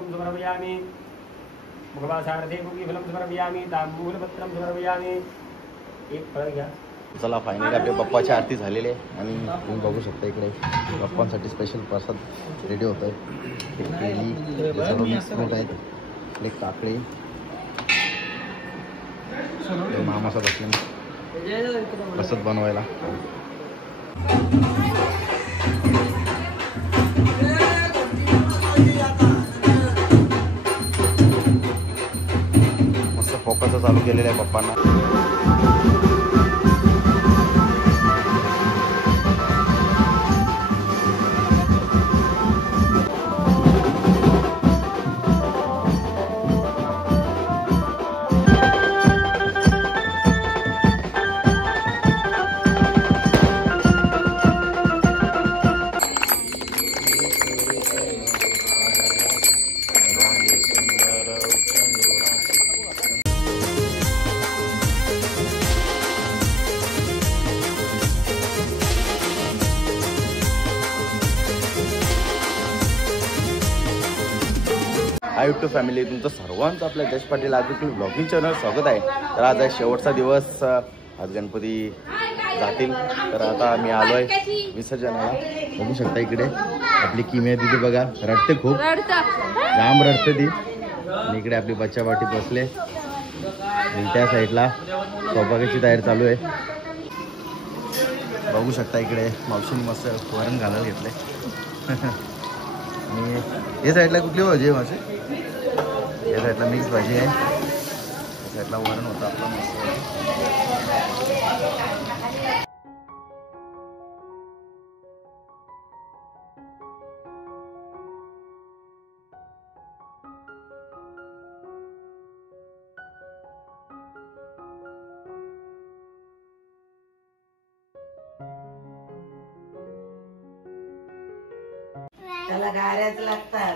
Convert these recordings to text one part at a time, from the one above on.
पुष्पं समर्पयामि मुखवासार्थे फलं समर्पयामि तांबूलपत्रं समर्पयामि। एक फळ घ्या। चला फायनली आपल्या बाप्पाची आरती झालेली आहे आणि तुम्ही बघू शकता इकडे बाप्पांसाठी स्पेशल प्रसाद रेडी होत आहे। केळी सर्व मिक्स फ्रूट आहेत, इकडे काकडी, मामाचा बसले प्रसाद बनवायला। मस्त फोकस चालू केलेलं आहे बाप्पांना। हाय यूट्यूब फॅमिली, तुमचं सर्वांचं आपल्या Jayesh Patil agriculture blogging channel स्वागत आहे। तर आज आहे शेवटचा दिवस, आज गणपती जातील। तर आता मी आलो आहे विसर्जनाला। बघू शकता इकडे आपली किमिया दिदी बघा, रडते, खूप जाम रडते ती। आणि इकडे आपली बच्चा पाटी बसले, त्या साईडला स्वयंपाकाची तयारी चालू आहे। बघू शकता इकडे मावशीने मस्त वरण घालायला घेतलंय। आणि या साईडला कुठली भाजी आहे माझी? या साईडला मिक्स भाजी आहे, या साईडला वरण होतं आपलं मस्त।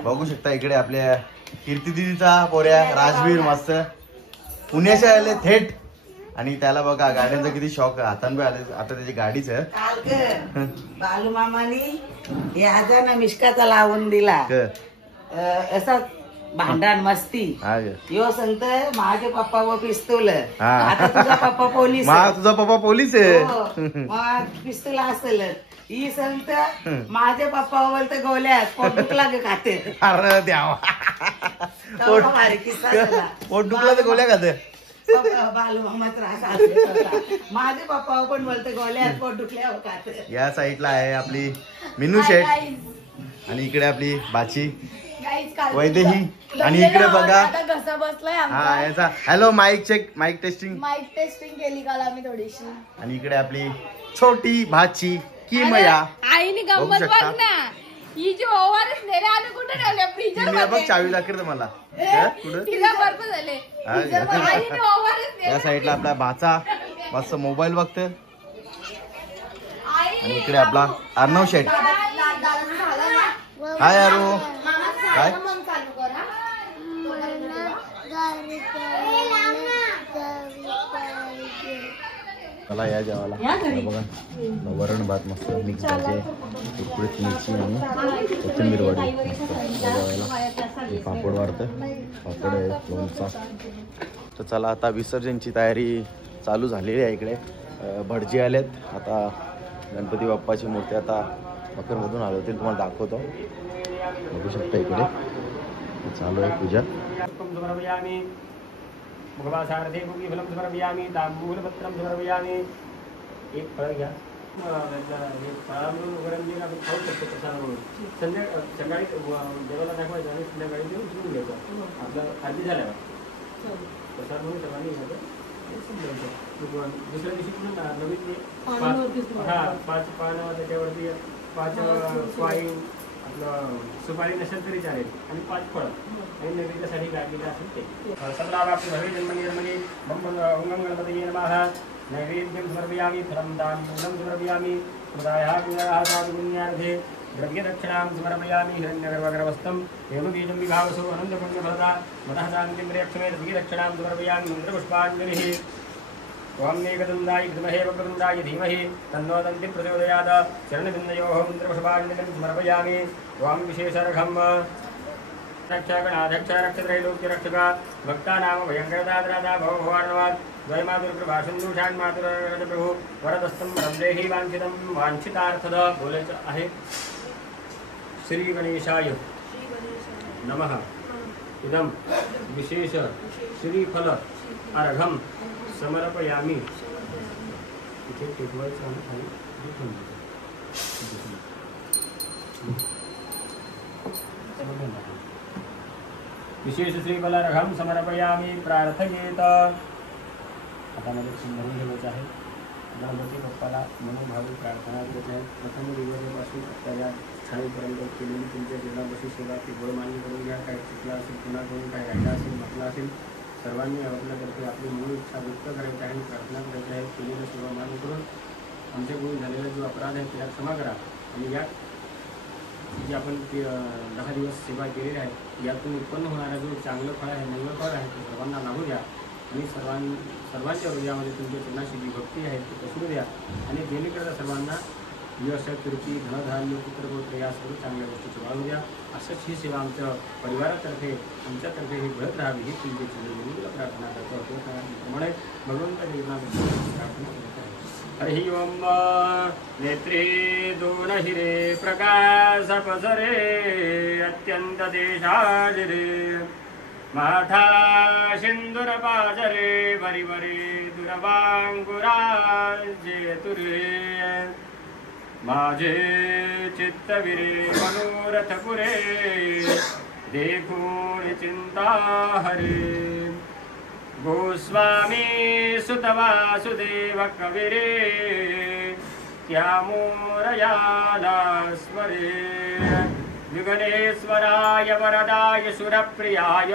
बघू शकता इकडे आपल्या कीर्ती दिदीचा पोऱ्या राजवीर मस्त पुण्याचे आले थेट। आणि त्याला बघा गाड्यांचा किती शौक, हातान आले आता त्याची गाडीच आहे। बालू मामानी याचा मिष्काचा लावून दिला असा भांडण मस्ती। यो सांगत माझे पप्पा व पिस्तूल, आता तुझा पप्पा पोलीस, तुझा पप्पा पोलीस आहे, पिस्तूल असेल। ही संत माझे पप्पा बोलते गोल्यात पोट दुखला का खाते। अरे द्यावा, पोट दुखला तर गोल्या खाते। बालू मामा त्रास, माझे पप्पा पण बोलते गोल्यात पोट दुखल्यावर खाते। या साईडला आहे आपली मिनू शेठ आणि इकडे आपली बाची वैदेही। आणि इकडे बघा कसा बसलाय हा याचा hello mike check, mike testing केली काल आम्ही थोडीशी। आणि इकडे आपली छोटी भाची किमया। आईने गंमत बघ ना, ही जी ओव्हरच नेले आम्ही कुठे ठेवले? फ्रीजर मध्ये बघ, चावी दाखवते मला तिला बर्फ झाले। या साईडला आपला भाचा मस्त मोबाईल बघते। आणि इकडे आपला अर्णव शेठ। हाय अरू, काय चला या जेवायला। बघा वरण भात मस्त, मिक्स भाजी, कुरकुरीत मिरची आणि कोथिंबीर वडी मस्त जेवायला। पापड वाढतं, पापड आहे, लोणचा। तर चला आता विसर्जनची तयारी चालू झालेली आहे। इकडे भटजी आलेत, आता गणपती बाप्पाची मूर्ती आता मकरमधून हलवतील, तुम्हाला दाखवतो। बघू शकता इकडे चालू आहे पूजा। मुखवासार्थे फलं समर्पयामि तांबूलपत्रं समर्पयामि। एक फळ घ्या। सकाळी देवाला दाखवायचं आणि संध्याकाळी ते उचलून घ्यायचं। आपलं आरती झाल्यावर प्रसाद म्हणून सर्वांनी घ्यायचं। दुसऱ्या दिवशी पुन्हा नवीन पाच पानं, त्याच्यावरती 5 स्वाईन, आपलं सुपारी नसेल तरी चालेल, आणि 5 फळं आणि नैवेद्यासाठी काढलेलं असेल ते। सल्लाभ आपले भवे जन्मनिर्मणे ओंगम गणपतये नमः। नैवेद्यं समर्पयामि, फलं ताम्बूलं समर्पयामि, प्रदायाः साधुपुण्यार्थे द्रव्यदक्षिणां समर्पयामि। हिरण्यगर्भगर्भस्थं हेमबीजं विभावसो अनन्तपुण्यफलदा मतः शान्तिं प्रेक्षणे द्रव्यदक्षिणां समर्पयामि। मन्त्रपुष्पाञ्जलिः। ओम मेघदन्दाय विद्महे वक्रतुण्डाय धीमहि तन्नो दन्तिः प्रचोदयात्। चरणबिन्दयोः मन्त्रपुष्पाञ्जलिं समर्पयामि। ओम विशेषार्घं रक्षगणाध्यक्ष रक्षत्रैलोक्य रक्षका भक्तानाम भयंकरदाद्रादा भवभवार्णवाद जय मातुर्कृपा सिंधू शांत मातुर प्रभू वरदस्तम वरदेही वांछितम वांछितार्थद बोलायचं आहे. श्री गणेशाय नमः. इदं विशेष श्रीफल अर्घम समर्पयामि. इथे टेकवायचं आणि खाली विशेष श्रीफल अर्घम समर्पयामि. प्रार्थयेत. आता मला भरून घ्यायचं आहे. गणपती बाप्पाला मनोभावी प्रार्थना करत आहे. प्रथम दिवसापासून आता या छाळीपर्यंत केलेली तुमच्या जीवनापासून सेवा ती गोड मान्य करून घ्या. काही चुकला असेल पुन्हा करून काही राहिला असेल म्हटला असेल सर्वांनी आपल्यातर्फे आपली मूळ इच्छा व्यक्त करायची आहे. प्रार्थना करायची आहे. केलेलं सेवा मान्य करून आमच्याकडून झालेला जो अपराध आहे त्याला क्षमा करा. आणि या जी आपण 10 दिवस सेवा केलेली आहे यातून उत्पन्न होणारा जो चांगलं फळ आहे मंगळ फळ आहे ते सर्वांना लाभू द्या. आणि सर्वांच्या हृदयामध्ये तुमच्या चरणाशी जी भक्ती आहे ती पसरू द्या. आणि जेणेकरता सर्वांना यश कीर्ती धनधान्य पुत्रपुत्र या सर्व चांगल्या गोष्टीची वाढू द्या. असंच ही सेवा आमच्या परिवारातर्फे आमच्यातर्फे ही घडत राहावी ही तुमची तुला प्रार्थना करतो. त्याप्रमाणे भगवंत जीवनाबद्दल प्रार्थना करत आहे. हरि ओम. नेत्रे दोन हिरे प्रकाश पसरे अत्यंत देशाजिरे माथा सिंदूर पाजरे बरी बरी दुर्बांकुरा तुरे माझे चित्तविरे मनोरथ पुरे देखून चिंता हरे. गोस्वामी सुत वासुदेव कविरे त्या मोरयाला स्मरे. विघ्नेश्वराय वरदाय सुरप्रियाय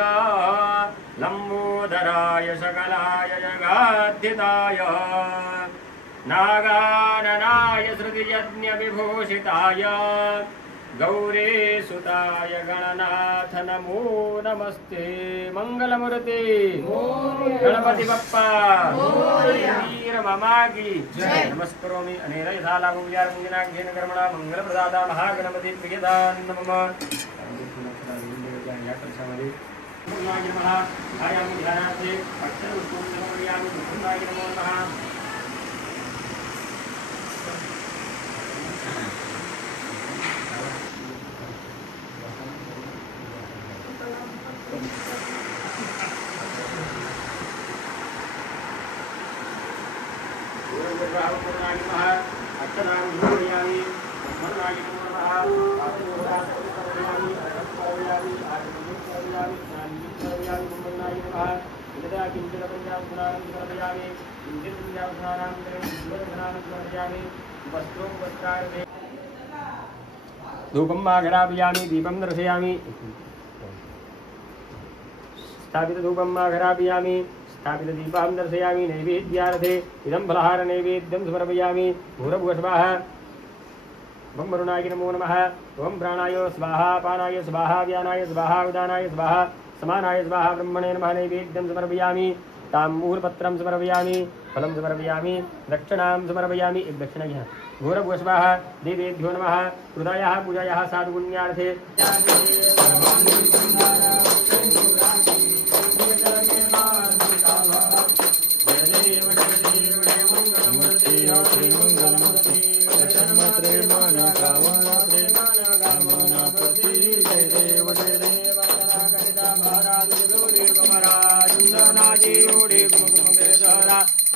लंबोदराय सकलाय जगाधिताय नागाननाय श्रुतियज्ञ विभूषिताय गौरीसुताय गणनाथ नमो नमस्ते. मंगलमूर्ते गणपती बाप्पा वीर मामागी नमस्करोमि. अनेन यथा लागुल्यार्मुञ्जनाख्येन कर्मणा मंगलप्रदाता महागणपती प्रियदान नमः. या कलशामध्ये आयामी ध्यानाचे अक्षर उत्तम समर्पयामि. मुकुंदाय नमो नमः. धूपं आघरापयामि. दीपं दर्शयामि. स्थापित धूपं आघरापयामि. स्थापित दीपं दर्शयामि. नैवेद्यार्थे इदं फलहार नैवेद्यं समर्पयामि. भूरभुवस्वाहा. ओम वरुणाय नमो नमः. ओम प्राणाय स्वाहा. पानाय स्वाहा. व्यानाय स्वाहा. उदानाय स्वाहा. समानाय स्वाहा. ब्रह्मणे नमः. नैवेद्यं समर्पयामि. ताम्बूलपत्रं समर्पयामि. फलं समर्पयामि. दक्षिणां समर्पयामि. एक दक्षिणा घ्या. घोरभुवस्वाहा. देवेभ्यो नमः. हृदयाः पूजायाः साधुपुण्यार्थे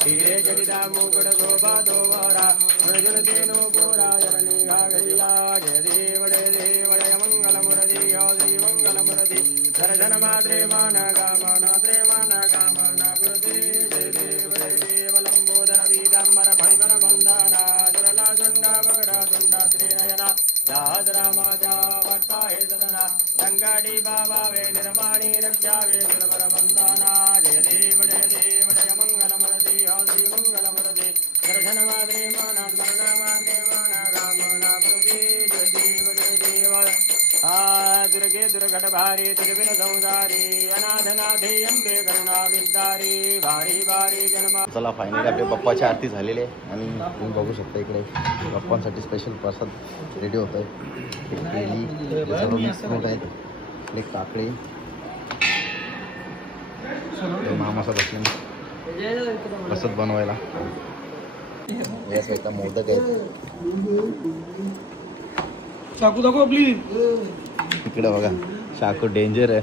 हिरे जडिता मुकुट शोभा दोवरा प्रजनतेनो गोरायरणी घागरिला. जय देव जय मंगलमुरति. श्री मंगलमुरति. दर्शन मात्रे मान कामना पुरते. जय देव लंबोदर वीदांबर भणिवर बंधना जुरला जुंडा बगड़ा दुंडा त्रिनयना दास रामाजा वट्टा हे सदना रंगाडी बाबा वे निर्वाणी रक्षा वे सुरवर बंधना. जय देव जय मंगलमुरति. श्री मंगलमुरति. दर्शन मात्रे मान स्मरण मात्रे मान कामना पुरते. जय देव दुर्गे दुर्घट भारी तुझबिन संसारी अनाथनाथे अंबे करुणा विद्यारी भारी भारी जन्म. चला फायनली आपल्या बाप्पाची आरती झालेली आहे आणि तुम्ही बघू शकता इकडे बाप्पांसाठी स्पेशल प्रसाद रेडी होत आहे. सर्व मिक्स फ्रूट आहेत. आपले काकडे मामाचा बसले प्रसाद बनवायला. या साईडला मोदक आहेत. चाकू दाखव प्लीज. इकडे बघा शाकू डेंजर आहे.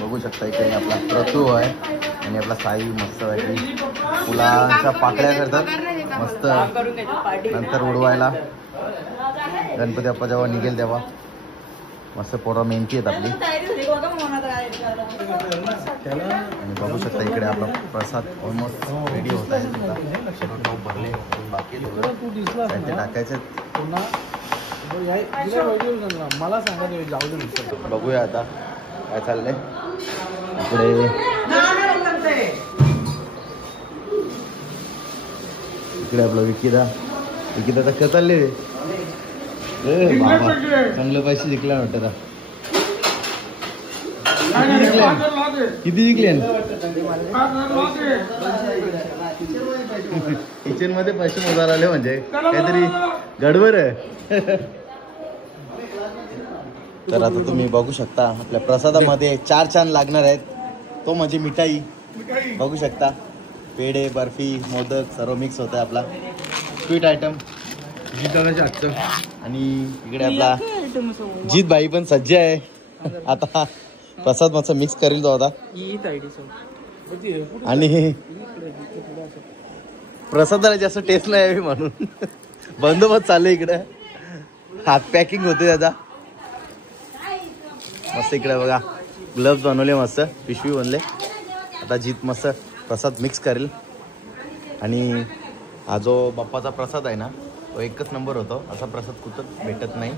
बघू शकता इकडे आपला प्रतू आहे आणि आपला साई मस्त फुलांच्या पाकळ्या करतात मस्त. नंतर उडवायला गणपती बाप्पा जेव्हा निघेल तेव्हा मस्त पोरं मेहनती आहेत आपली. आणि बघू शकता इकडे आपला प्रसाद ऑलमोस्ट रेडी होत आहे. भरले बाकी ते टाकायचे. मला सांगा जाऊ दे. बघूया आता काय चाललंय इकडे. इकडे आपला विकिदा तर चालले. बाबा चांगलं पैसे जिंकल्या वाटतं. किती जिंकले किचन मध्ये पैसे मोजायला आले म्हणजे काहीतरी गडबड आहे. तर आता तुम्ही बघू शकता आपल्या प्रसादामध्ये 4 चांद लागणार आहेत. तो म्हणजे मिठाई बघू शकता. पेढे बर्फी मोदक सर्व मिक्स होत आहे. आपला स्वीट आयटम जिताच्या हातचं. आणि इकडे आपला जीत भाई पण सज्ज आहे. आता प्रसाद मस्त मिक्स करेल तो आता. आणि प्रसादाला जास्त टेस्ट नाही यावी म्हणून बंदोबस्त चालू इकडे. हात पॅकिंग होते त्याचा मस्त. इकडे बघा ग्लव्स बनवले मस्त. पिशवी बनले. आता जीत मस्त प्रसाद मिक्स करेल. आणि हा जो बाप्पाचा प्रसाद आहे ना तो एकच नंबर होतो. असा प्रसाद कुठंच भेटत नाही.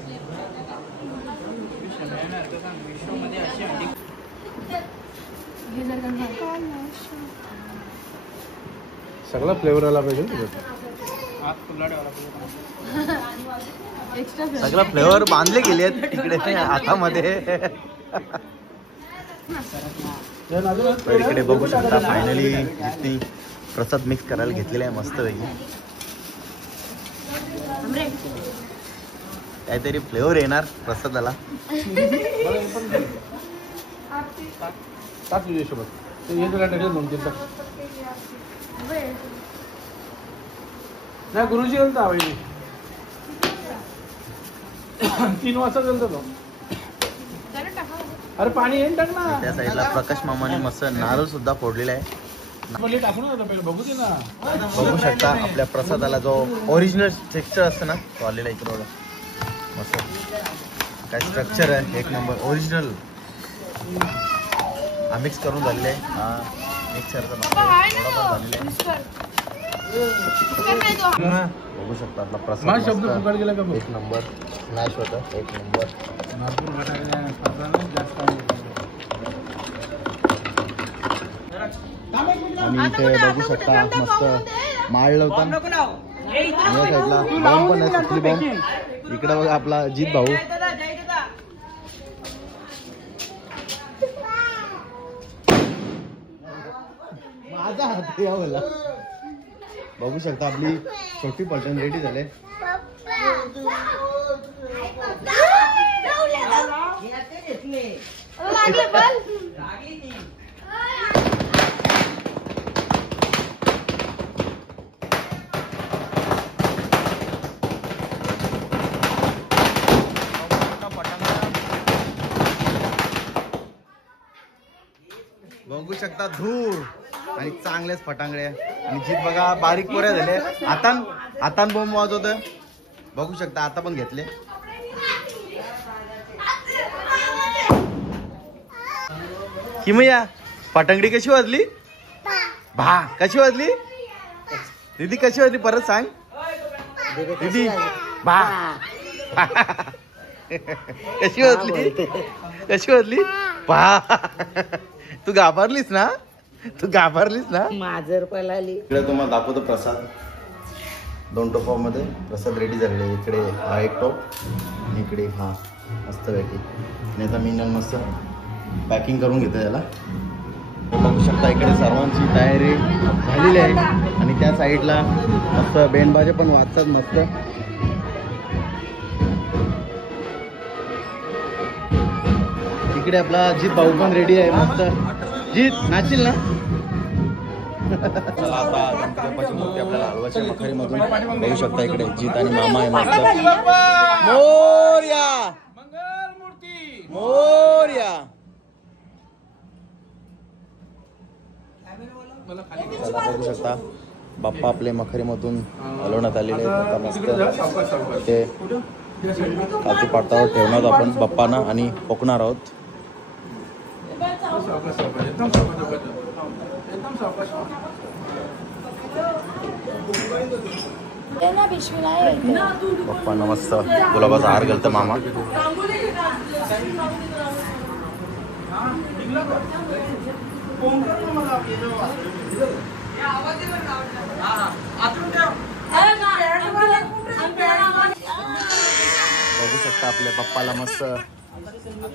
सगळा फ्लेवर आला पाहिजे. सगळा फ्लेवर बांधले गेले आहेत इकडे हातामध्ये. इकडे बघू शकता फायनली जितनी प्रसाद मिक्स करायला घेतलेला आहे मस्त पैकी. काहीतरी फ्लेवर येणार प्रसादाला. टाक तुझ्यासोबत 2-3 टाक. नाही गुरुजी गेलता आवडी 3 वाजता गेलता तो. अरे पाणी येईन टाक ना. त्या साईडला प्रकाश मामाने मस्त नारळ सुद्धा फोडलेला आहे. टाकून बघू दे ना. बघू शकता आपल्या प्रसादाला जो ओरिजिनल टेक्स्चर असतं ना तो आलेला इकडे बघा मस्त. काय स्ट्रक्चर आहे एक नंबर ओरिजिनल. हा मिक्स करून झालेला आहे. हा मिक्सरचा झालेला आहे. बघू शकता आपला प्रसाद शब्द फुकट गेला का एक नंबर स्मॅश होतं. एक नंबर. आणि इथे बघू शकता मस्त माळ लावतात. या साईडला बॉम्ब पण आहे. सुटली बॉम्ब. इकडे बघा आपला जीत भाऊ. माझा हात यावला. बघू शकता आपली छोटी पलटण रेडी झाले. बघू शकता धूर आणि चांगलेच फटांगडे. आणि जीत बघा बारीक पोऱ्या झाले. हातान बॉम्ब वाजवत. बघू शकता आता पण घेतले. किमया फटांगडी कशी वाजली. भा कशी वाजली दीदी. कशी वाजली परत सांग दीदी. भा कशी वाजली. कशी वाजली. भा तू घाबरलीस ना. माजर पळाली. इकडे तुम्हाला दाखवतो प्रसाद. 2 टोपामध्ये प्रसाद रेडी झालेले. इकडे हा एक टोप आणि इकडे हा मस्त पैकी. आणि आता मी मस्त पॅकिंग करून घेतो त्याला. बघू शकता इकडे सर्वांची तयारी झालेली आहे. आणि त्या साईडला मस्त बेंडबाजे पण वाजतात मस्त. इकडे आपला जीत भाऊ पण रेडी आहे मस्त. जीत नाचील ना. चला आता गणपती बाप्पाची मूर्ती आपल्याला हलवाच्या मखरीमधून बघू शकता. इकडे जीत आणि मामा आहे मस्त. मोरया मोरया. चला बघू शकता बाप्पा आपले मखरीमधून हलवण्यात आलेले आहेत. आता मस्त ते काची पाटावर ठेवणार आपण बाप्पांना आणि पोकणार आहोत. बाप्पांना मस्त गुलाबाचा हार घालतं मामा. बघू शकता आपल्या बाप्पाला मस्त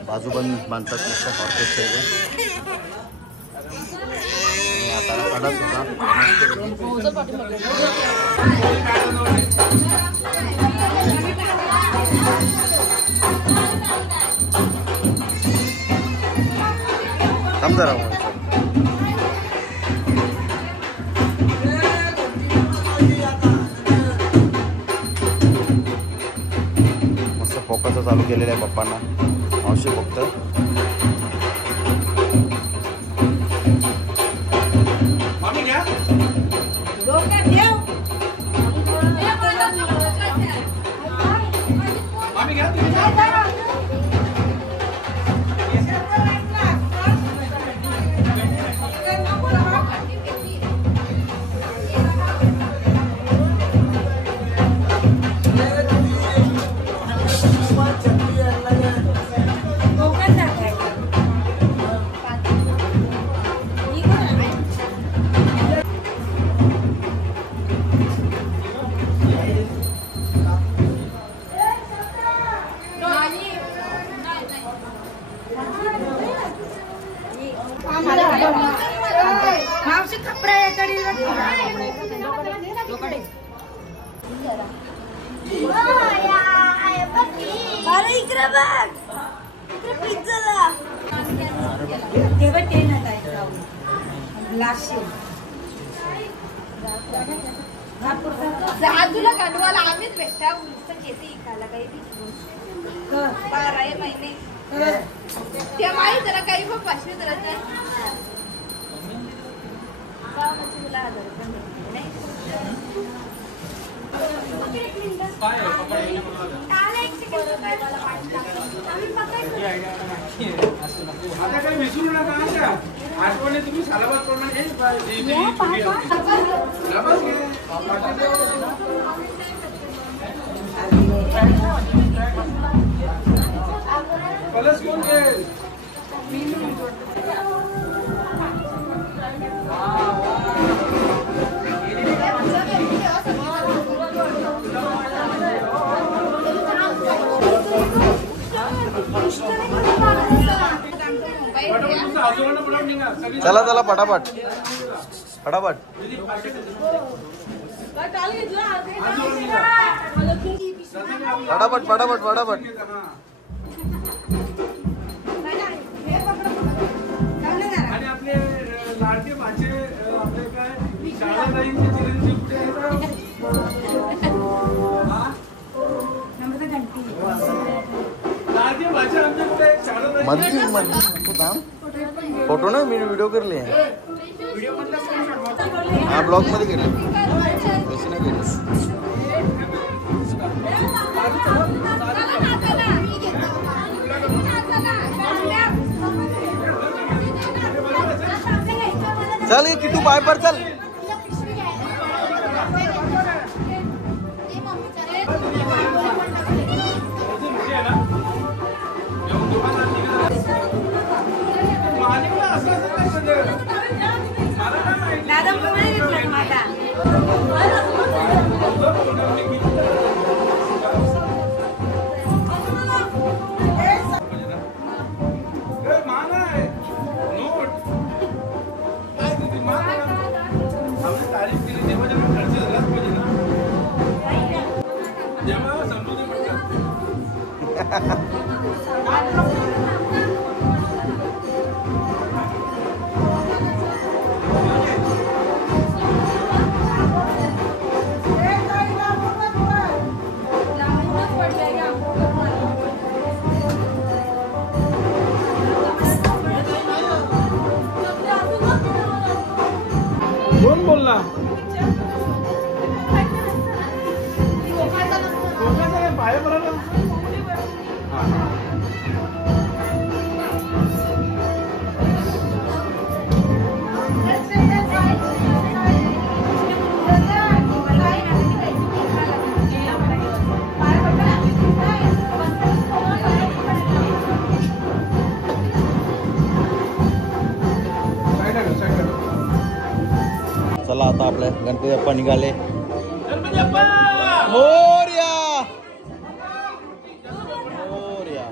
बाजूबंद बांधतात मस्त ऑर्केस्ट्रा. आता कडा सुद्धा जरा मस्त फोकाचं चालू केलेलं आहे बाप्पांना. मावशी फक्त तुला काढवायला आम्हीच भेटता घेते इकायला काही महिने त्या माहीत जरा काही पण 500 जरा तुला 1000 आता काही विसरू नका. आठवणी तुम्ही सालाबाद करून कलश घेऊन घे. चला चला पटापट फटाफट. फटाफट फटाफट फटाफट. आणि आपले लाडके माझे आपले काय शाळाताईंचे चिरंजीव कुठे आहेत? लाडके माझे आमचे कुठे शाळाताई फोटो ना मी व्हिडिओ करले. हा ब्लॉग मध्ये केले तसे नाही केले. चल ये किट्टू पाय पर चल. चला पाय बरोबर चला आता आपल्या गणपती बाप्पा निघाले. मोरया मोरया.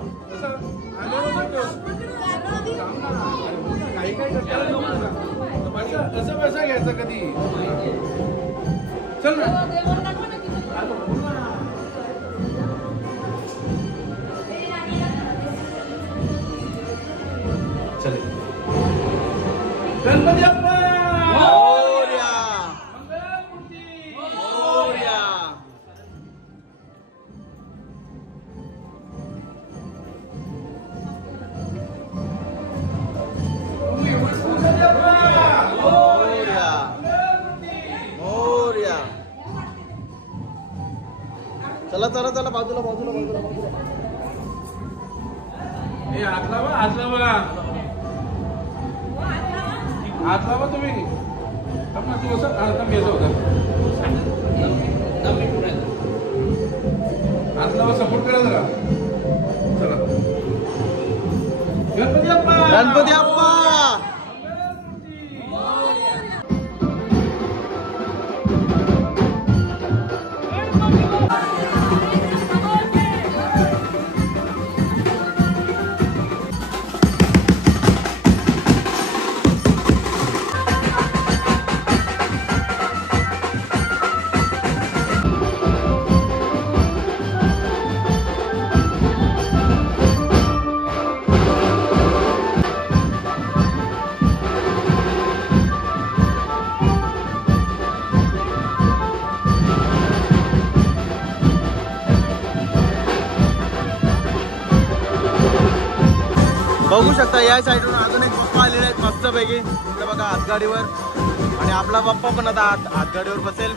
कसं पैसा घ्यायचा कधी चल ना चले गणपती बाप्पा मोरया मोरया. मोरया मोरया. चला चला चला बाजूला बाजूला बाजूला बाजूला. हे हात लावा हात लावा हात लावा तुम्ही आपण तू असं होता हात लावा सपोर्ट करा जरा चला गणपती बाप्पा गणपती बाप्पा. बघू शकता या साईडून अजून एक पप्पा आलेले आहेत मस्त पैकी. इकडे बघा हातगाडीवर आणि आपला पप्पा पण आता हातगाडीवर बसेल.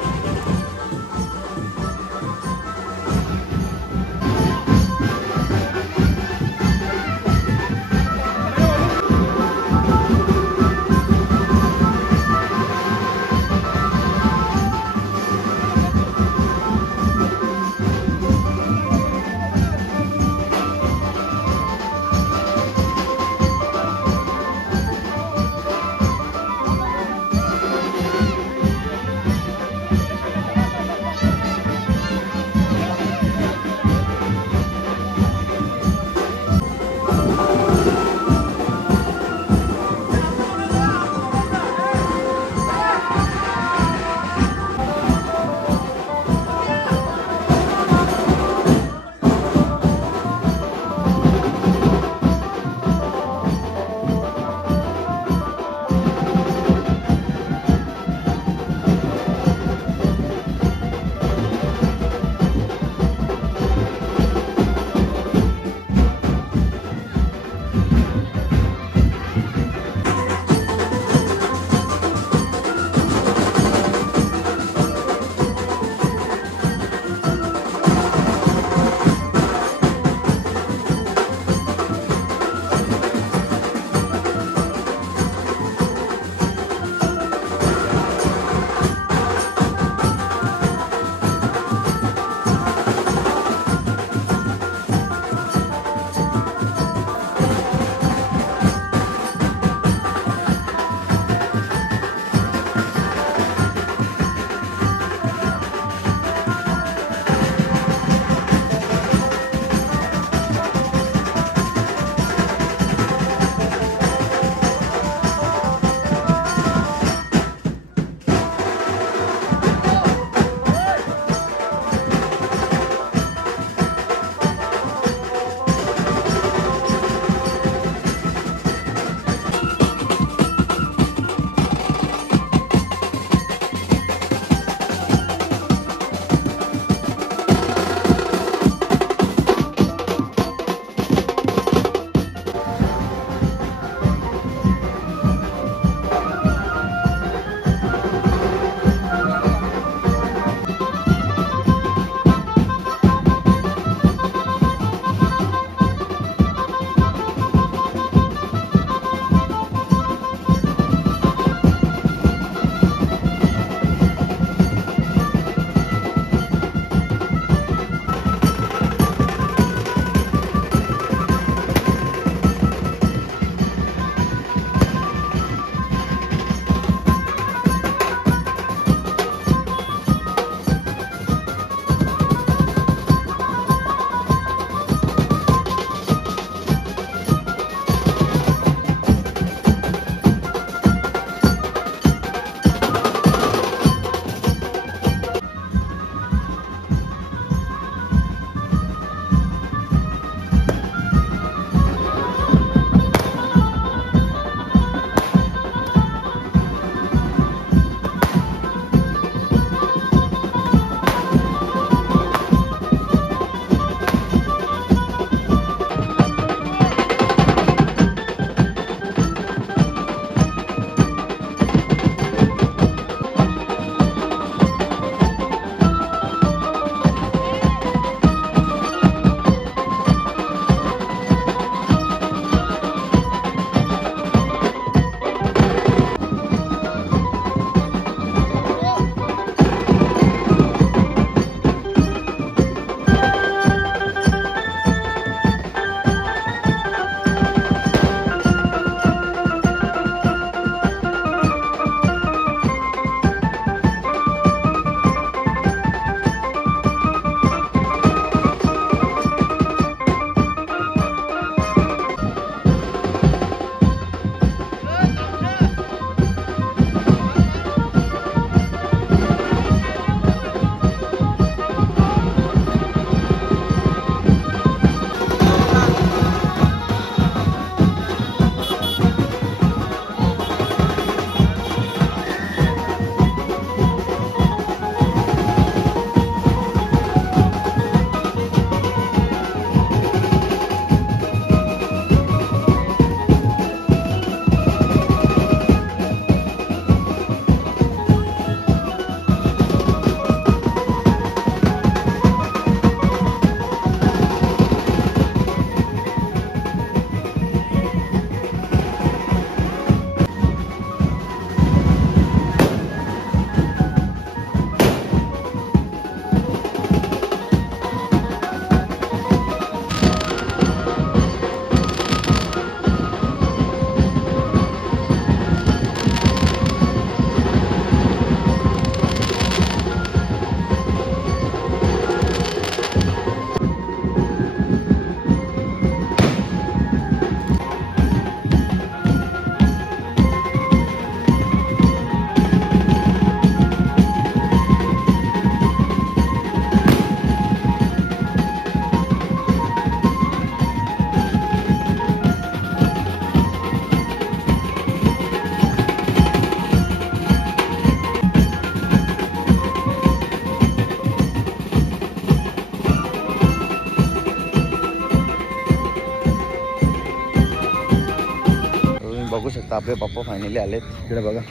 बघू शकता आपले पप्पा फायनली आलेत. इकडे बघा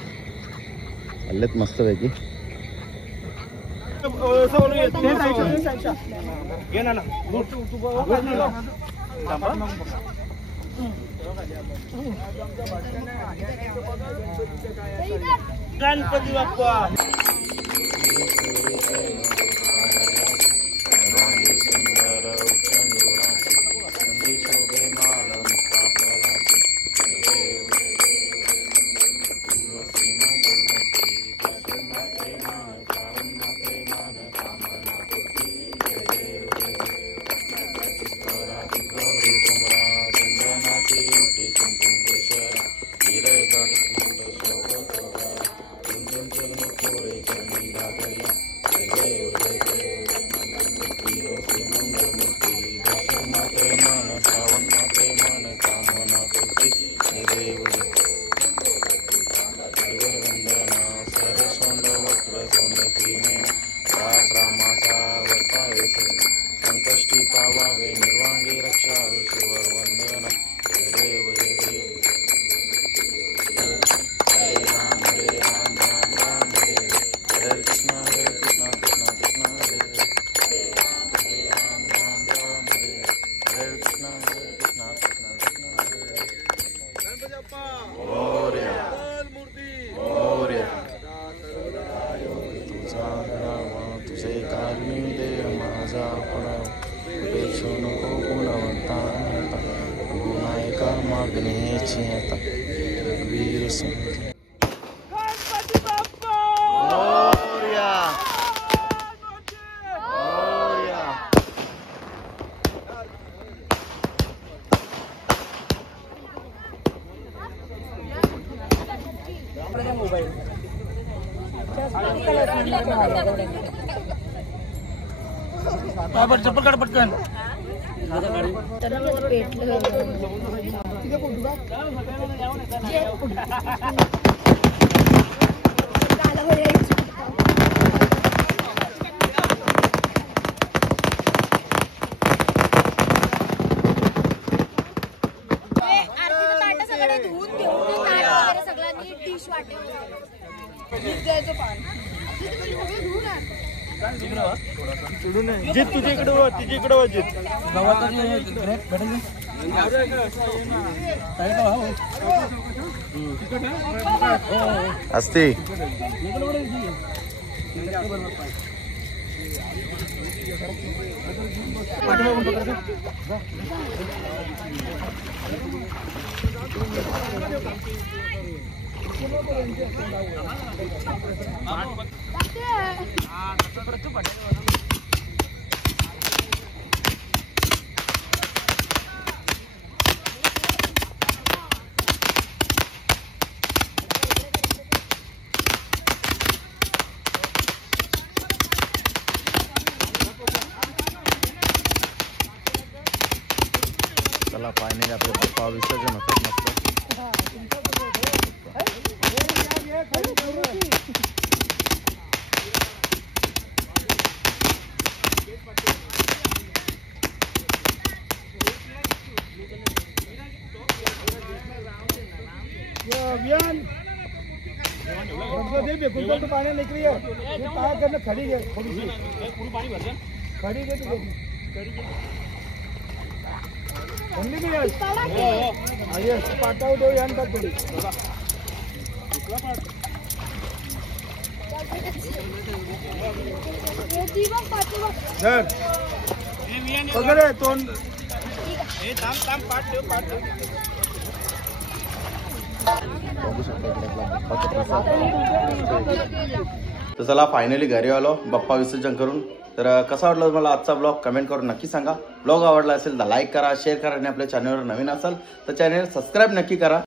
आलेत मस्तपैकी. गणपती बाप्पा. चप्पल काढ पटकन. जीत तुझ्या इकडे तिच्या इकडे वाजित असते. चला फायनली आपले पप्पा विसर्जन होतात मस्त. पानी निकली है करना खड़ी है खड़ी पाठव देऊ यांना थोडी वगैरे तोंड बघू शकता इकडे आपला बाप्पाचा प्रसाद. तर चला फायनली घरी आलो बाप्पा विसर्जन करून. तर कसा वाटला तुम्हाला आजचा ब्लॉग कमेंट करून नक्की सांगा. ब्लॉग आवडला असेल तर लाईक करा, शेअर करा आणि आपल्या चॅनलवर नवीन असाल तर चॅनल सबस्क्राईब नक्की करा.